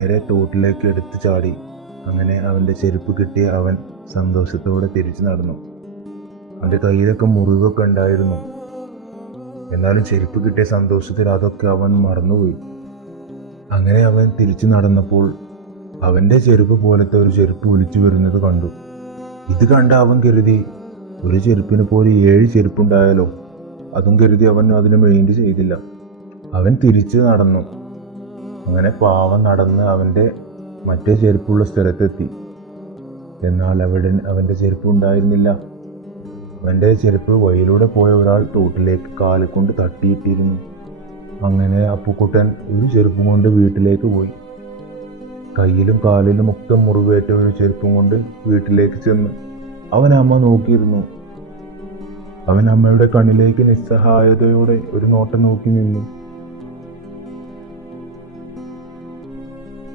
നേരെ തോട്ടിലേക്ക് എടുത്തു ചാടി. അങ്ങനെ അവൻ്റെ ചെരുപ്പ് കിട്ടിയ അവൻ സന്തോഷത്തോടെ തിരിച്ചു നടന്നു. അവൻ്റെ കയ്യിലൊക്കെ മുറിവൊക്കെ ഉണ്ടായിരുന്നു. എന്നാലും ചെരുപ്പ് കിട്ടിയ സന്തോഷത്തിൽ അതൊക്കെ അവൻ മറന്നുപോയി. അങ്ങനെ അവൻ തിരിച്ചു നടന്നപ്പോൾ അവൻ്റെ ചെരുപ്പ് പോലത്തെ ഒരു ചെരുപ്പ് ഒലിച്ചു വരുന്നത് കണ്ടു. ഇത് കണ്ട അവൻ കരുതി, ഒരു ചെരുപ്പിന് പോലെ 7 ചെരുപ്പുണ്ടായാലോ. അതും കരുതി അവൻ അതിന് മൈൻഡ് ചെയ്തില്ല. അവൻ തിരിച്ചു നടന്നു. അങ്ങനെ പാവം നടന്ന് അവൻ്റെ മറ്റേ ചെരുപ്പുള്ള സ്ഥലത്തെത്തി. എന്നാൽ അവിടെ അവൻ്റെ ചെരുപ്പ് ഉണ്ടായിരുന്നില്ല. അവൻ്റെ ചെരുപ്പ് വഴിയിലൂടെ പോയ ഒരാൾ തോട്ടിലേക്ക് കാലുകൊണ്ട് തട്ടിയിട്ടിരുന്നു. അങ്ങനെ അപ്പുക്കുട്ടൻ ഒരു ചെരുപ്പും കൊണ്ട് വീട്ടിലേക്ക് പോയി. കയ്യിലും കാലിലും ഒക്കെ മുറിവേറ്റ ഒരു ചെരുപ്പും കൊണ്ട് വീട്ടിലേക്ക് ചെന്ന് അവൻ അമ്മ നോക്കിയിരുന്നു. അവൻ അമ്മയുടെ കണ്ണിലേക്ക് നിസ്സഹായതയോടെ ഒരു നോട്ടം നോക്കി നിന്നു.